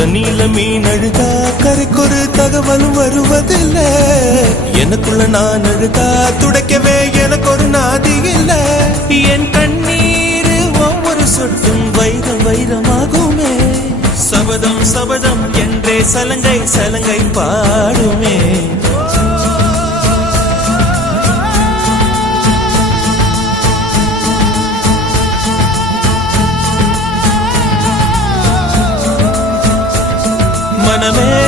தண்ணியில மீன் அழுதா கரைக்கொரு தகவலும் வருவதில்லை. எனக்குள்ள நான் அழுதா துடைக்கவே எனக்கு ஒரு நாதி இல்ல. என் கண்ணீர் ஒவ்வொரு சொட்டும் வைரம் வைரமாகுமே. சபதம் சபதம் என்றே சலங்கை சலங்கை பாடுமே. மனமே